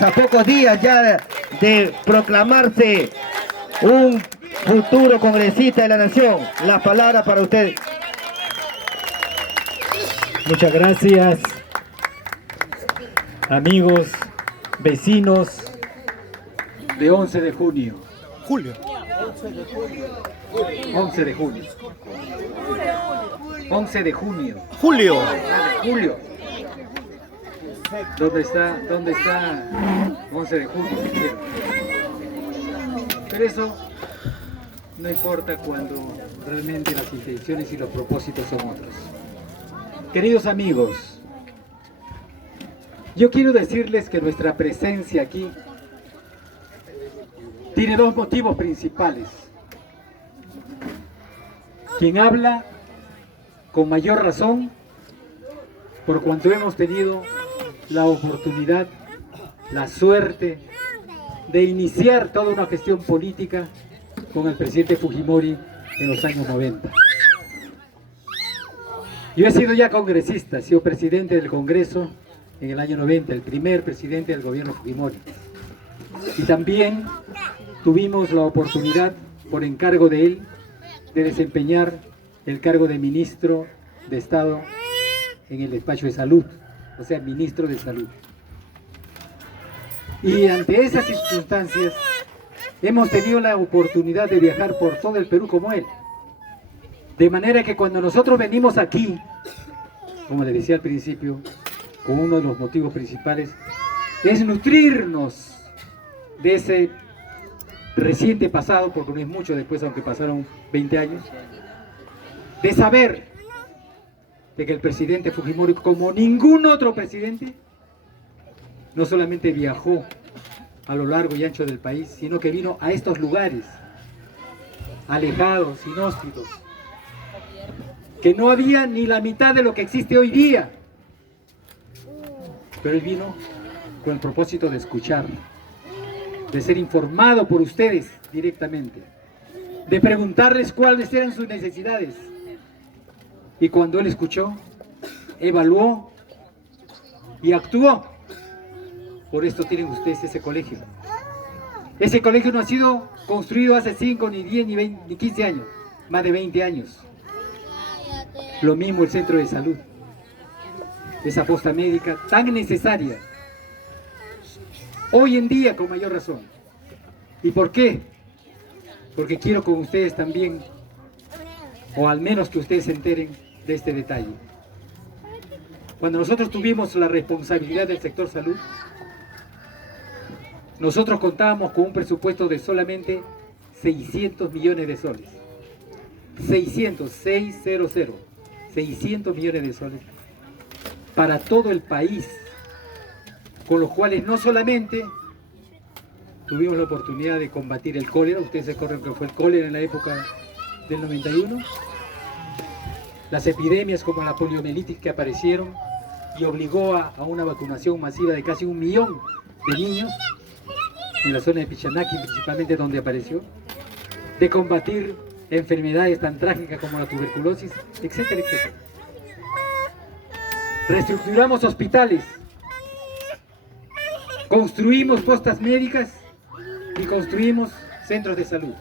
A pocos días ya de proclamarse un futuro congresista de la nación. La palabra para usted. Muchas gracias, amigos, vecinos de 11 de junio. 11 de junio. 11 de junio. Julio. Julio. ¿Dónde está 11 de junio? Pero eso no importa cuando realmente las intenciones y los propósitos son otros. Queridos amigos, yo quiero decirles que nuestra presencia aquí tiene dos motivos principales. Quien habla con mayor razón por cuanto hemos tenido la oportunidad, la suerte de iniciar toda una gestión política con el presidente Fujimori en los años 90. Yo he sido ya congresista, he sido presidente del Congreso en el año 90, el primer presidente del gobierno Fujimori. Y también tuvimos la oportunidad, por encargo de él, de desempeñar el cargo de ministro de Estado en el despacho de salud, o sea, ministro de salud. Y ante esas circunstancias, hemos tenido la oportunidad de viajar por todo el Perú como él. De manera que cuando nosotros venimos aquí, como le decía al principio, con uno de los motivos principales, es nutrirnos de ese reciente pasado, porque no es mucho después, aunque pasaron 20 años, de saber de que el presidente Fujimori, como ningún otro presidente, no solamente viajó a lo largo y ancho del país, sino que vino a estos lugares alejados, inhóspitos, que no había ni la mitad de lo que existe hoy día. Pero él vino con el propósito de escuchar, de ser informado por ustedes directamente, de preguntarles cuáles eran sus necesidades. Y cuando él escuchó, evaluó y actuó. Por esto tienen ustedes ese colegio. Ese colegio no ha sido construido hace 5, ni 10, ni 20, ni 15 años, más de 20 años. Lo mismo el centro de salud, esa posta médica tan necesaria, hoy en día con mayor razón. ¿Y por qué? Porque quiero con ustedes también, o al menos que ustedes se enteren de este detalle. Cuando nosotros tuvimos la responsabilidad del sector salud, nosotros contábamos con un presupuesto de solamente 600 millones de soles. 600 millones de soles para todo el país, con los cuales no solamente tuvimos la oportunidad de combatir el cólera, ustedes se acuerdan que fue el cólera en la época del 91, las epidemias como la poliomielitis que aparecieron y obligó a una vacunación masiva de casi 1 millón de niños en la zona de Pichanaki, principalmente donde apareció, de combatir enfermedades tan trágicas como la tuberculosis, etcétera, etcétera. Reestructuramos hospitales, construimos postas médicas y construimos centros de salud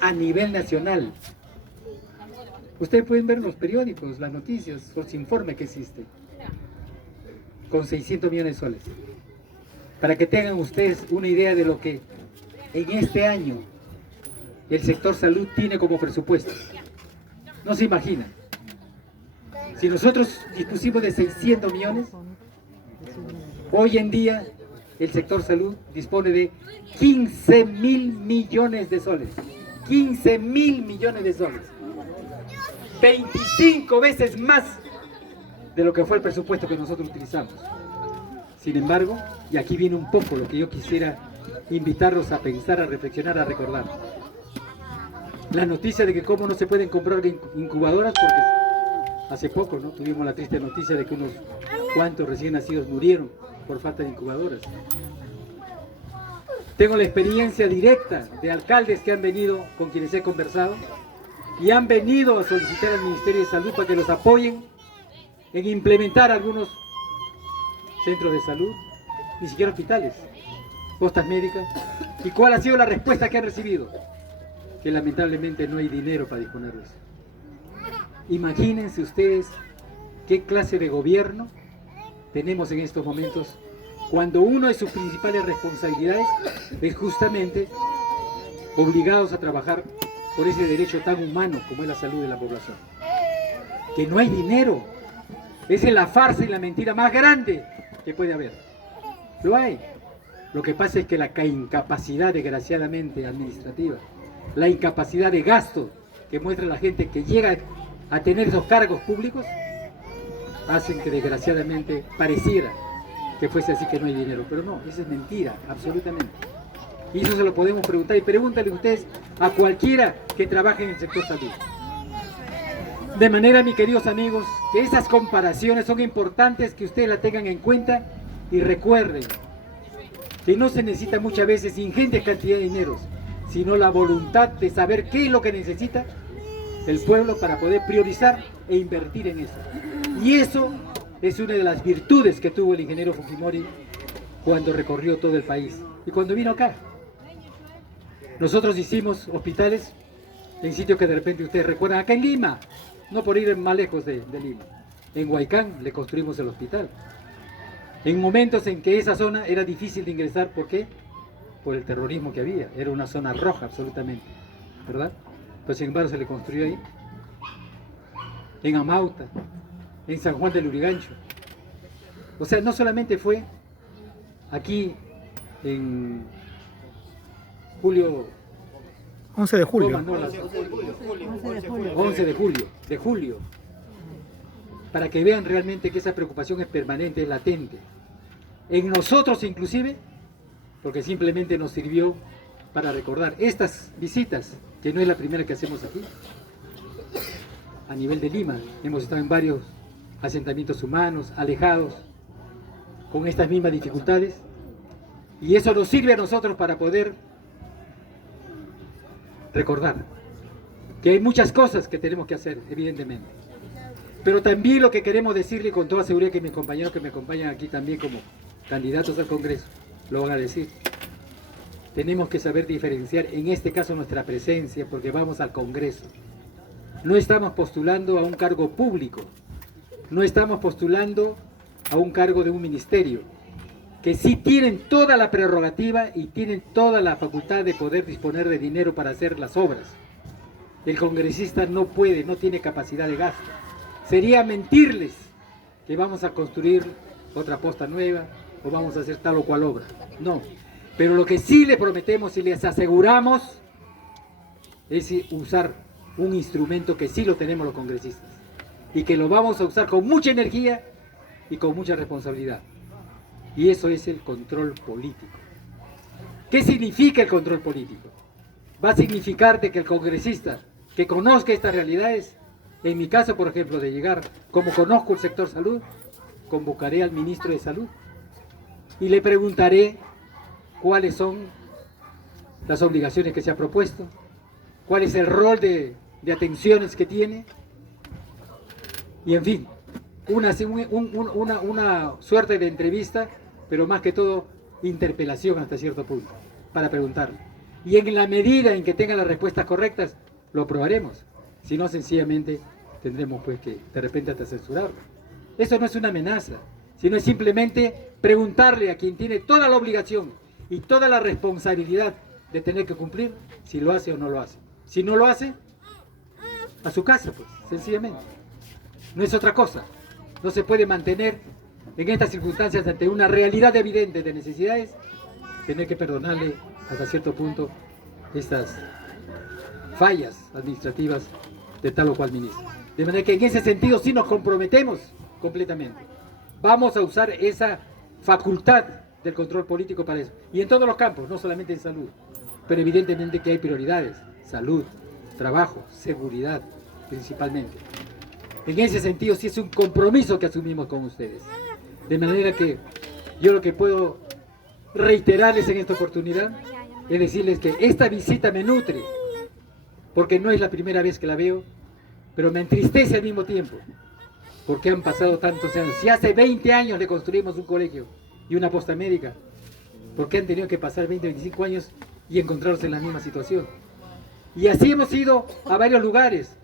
a nivel nacional. Ustedes pueden ver los periódicos, las noticias, los informes que existen, con 600 millones de soles. Para que tengan ustedes una idea de lo que en este año el sector salud tiene como presupuesto. No se imaginan. Si nosotros dispusimos de 600 millones, hoy en día el sector salud dispone de 15.000 millones de soles. 15.000 millones de soles. 25 veces más de lo que fue el presupuesto que nosotros utilizamos. Sin embargo, y aquí viene un poco lo que yo quisiera invitarlos a pensar, a reflexionar, a recordar. La noticia de que cómo no se pueden comprar incubadoras, porque hace poco, ¿no?, tuvimos la triste noticia de que unos cuantos recién nacidos murieron por falta de incubadoras. Tengo la experiencia directa de alcaldes que han venido, con quienes he conversado, y han venido a solicitar al Ministerio de Salud para que los apoyen en implementar algunos centros de salud, ni siquiera hospitales, postas médicas. ¿Y cuál ha sido la respuesta que han recibido? Que lamentablemente no hay dinero para disponer de eso. Imagínense ustedes qué clase de gobierno tenemos en estos momentos, cuando una de sus principales responsabilidades es justamente obligados a trabajar por ese derecho tan humano como es la salud de la población. Que no hay dinero. Esa es la farsa y la mentira más grande que puede haber. Lo hay. Lo que pasa es que la incapacidad, desgraciadamente, administrativa, la incapacidad de gasto que muestra la gente que llega a tener esos cargos públicos, hacen que desgraciadamente pareciera que fuese así, que no hay dinero. Pero no, eso es mentira, absolutamente. Y eso se lo podemos preguntar, y pregúntale ustedes a cualquiera que trabaje en el sector salud. De manera, mis queridos amigos, que esas comparaciones son importantes, que ustedes la tengan en cuenta y recuerden que no se necesita muchas veces ingentes cantidades de dinero, sino la voluntad de saber qué es lo que necesita el pueblo para poder priorizar e invertir en eso. Y eso es una de las virtudes que tuvo el ingeniero Fujimori cuando recorrió todo el país y cuando vino acá. Nosotros hicimos hospitales en sitios que de repente ustedes recuerdan, acá en Lima, no por ir más lejos de Lima. En Huaycán le construimos el hospital. En momentos en que esa zona era difícil de ingresar, ¿por qué? Por el terrorismo que había, era una zona roja absolutamente, ¿verdad? Pero sin embargo se le construyó ahí. En Amauta, en San Juan del Lurigancho. O sea, no solamente fue aquí en julio... 11 de julio. 11 de julio. Para que vean realmente que esa preocupación es permanente, es latente. En nosotros inclusive, porque simplemente nos sirvió para recordar estas visitas, que no es la primera que hacemos aquí. A nivel de Lima, hemos estado en varios asentamientos humanos, alejados, con estas mismas dificultades, y eso nos sirve a nosotros para poder recordar que hay muchas cosas que tenemos que hacer, evidentemente, pero también lo que queremos decirle con toda seguridad, que mis compañeros que me acompañan aquí también como candidatos al Congreso lo van a decir: tenemos que saber diferenciar en este caso nuestra presencia, porque vamos al Congreso. No estamos postulando a un cargo público, no estamos postulando a un cargo de un ministerio, que sí tienen toda la prerrogativa y tienen toda la facultad de poder disponer de dinero para hacer las obras. El congresista no puede, no tiene capacidad de gasto. Sería mentirles que vamos a construir otra posta nueva o vamos a hacer tal o cual obra. No, pero lo que sí le prometemos y les aseguramos es usar un instrumento que sí lo tenemos los congresistas y que lo vamos a usar con mucha energía y con mucha responsabilidad. Y eso es el control político. ¿Qué significa el control político? Va a significar de que el congresista que conozca estas realidades, en mi caso, por ejemplo, de llegar, como conozco el sector salud, convocaré al ministro de Salud y le preguntaré cuáles son las obligaciones que se ha propuesto, cuál es el rol de atenciones que tiene, y en fin, una suerte de entrevista, pero más que todo interpelación hasta cierto punto, para preguntarle. Y en la medida en que tenga las respuestas correctas, lo probaremos. Si no, sencillamente tendremos pues que de repente hasta censurarlo. Eso no es una amenaza, sino es simplemente preguntarle a quien tiene toda la obligación y toda la responsabilidad de tener que cumplir, si lo hace o no lo hace. Si no lo hace, a su casa, pues, sencillamente. No es otra cosa. No se puede mantener en estas circunstancias ante una realidad evidente de necesidades, tener que perdonarle hasta cierto punto estas fallas administrativas de tal o cual ministro. De manera que en ese sentido sí nos comprometemos completamente. Vamos a usar esa facultad del control político para eso. Y en todos los campos, no solamente en salud. Pero evidentemente que hay prioridades. Salud, trabajo, seguridad, principalmente. En ese sentido sí es un compromiso que asumimos con ustedes. De manera que yo lo que puedo reiterarles en esta oportunidad es decirles que esta visita me nutre, porque no es la primera vez que la veo, pero me entristece al mismo tiempo, porque han pasado tantos años. Si hace 20 años le construimos un colegio y una posta médica, porque han tenido que pasar 20, 25 años y encontrarse en la misma situación. Y así hemos ido a varios lugares,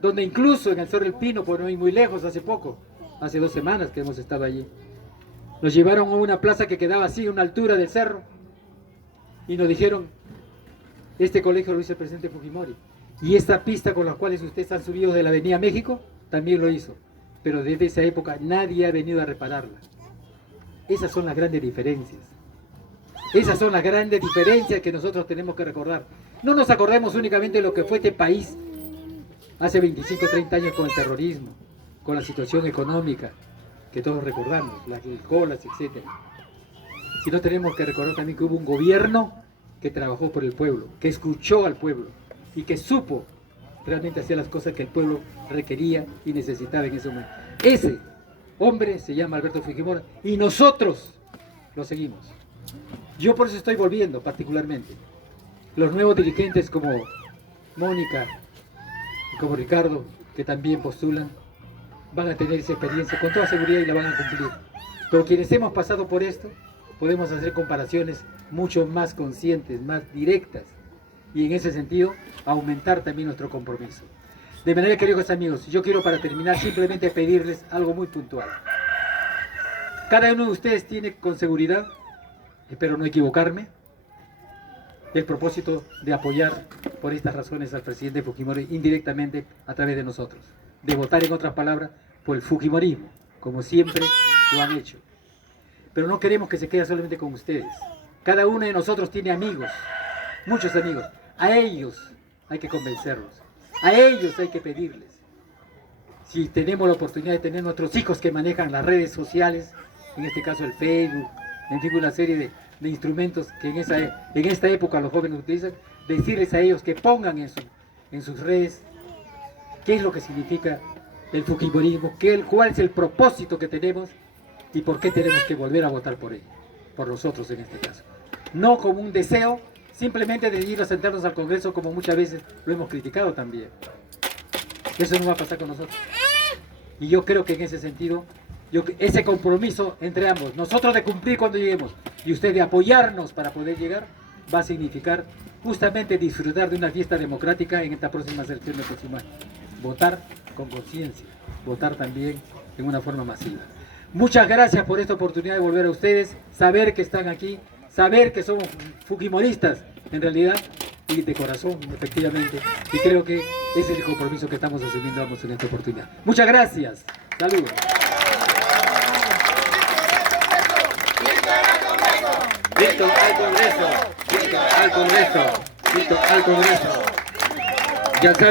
donde incluso en el Cerro del Pino, por no ir muy lejos, hace poco, hace 2 semanas que hemos estado allí, nos llevaron a una plaza que quedaba así, a una altura del cerro, y nos dijeron, este colegio lo hizo el presidente Fujimori, y esta pista con la cual ustedes han subido de la Avenida México, también lo hizo, pero desde esa época nadie ha venido a repararla. Esas son las grandes diferencias. Esas son las grandes diferencias que nosotros tenemos que recordar. No nos acordemos únicamente de lo que fue este país hace 25, 30 años con el terrorismo, con la situación económica, que todos recordamos, las colas, etc. Sino tenemos que recordar también que hubo un gobierno que trabajó por el pueblo, que escuchó al pueblo y que supo realmente hacer las cosas que el pueblo requería y necesitaba en ese momento. Ese hombre se llama Alberto Fujimori y nosotros lo seguimos. Yo por eso estoy volviendo particularmente. Los nuevos dirigentes como Mónica y como Ricardo, que también postulan, van a tener esa experiencia con toda seguridad y la van a cumplir. Pero quienes hemos pasado por esto, podemos hacer comparaciones mucho más conscientes, más directas, y en ese sentido aumentar también nuestro compromiso. De manera, queridos amigos, yo quiero para terminar simplemente pedirles algo muy puntual. Cada uno de ustedes tiene con seguridad, espero no equivocarme, el propósito de apoyar por estas razones al presidente Fujimori indirectamente a través de nosotros, de votar, en otras palabras, por el Fujimorismo, como siempre lo han hecho. Pero no queremos que se quede solamente con ustedes. Cada uno de nosotros tiene amigos, muchos amigos. A ellos hay que convencerlos, a ellos hay que pedirles. Si tenemos la oportunidad de tener nuestros hijos que manejan las redes sociales, en este caso el Facebook, en fin, una serie de instrumentos que en esta época los jóvenes utilizan, decirles a ellos que pongan en sus redes qué es lo que significa el fujimorismo, cuál es el propósito que tenemos y por qué tenemos que volver a votar por él, por nosotros en este caso. No como un deseo simplemente de ir a sentarnos al Congreso, como muchas veces lo hemos criticado también. Eso no va a pasar con nosotros. Y yo creo que en ese sentido, ese compromiso entre ambos, nosotros de cumplir cuando lleguemos y usted de apoyarnos para poder llegar, va a significar justamente disfrutar de una fiesta democrática en esta próxima elección del próximo año. Votar con conciencia, votar también en una forma masiva. Muchas gracias por esta oportunidad de volver a ustedes, saber que están aquí, saber que somos fujimoristas en realidad y de corazón, efectivamente, y creo que ese es el compromiso que estamos asumiendo ambos en esta oportunidad. Muchas gracias. Saludos. ¡Listo al Congreso! ¡Listo al Congreso! ¡Listo al Congreso! Ya saben.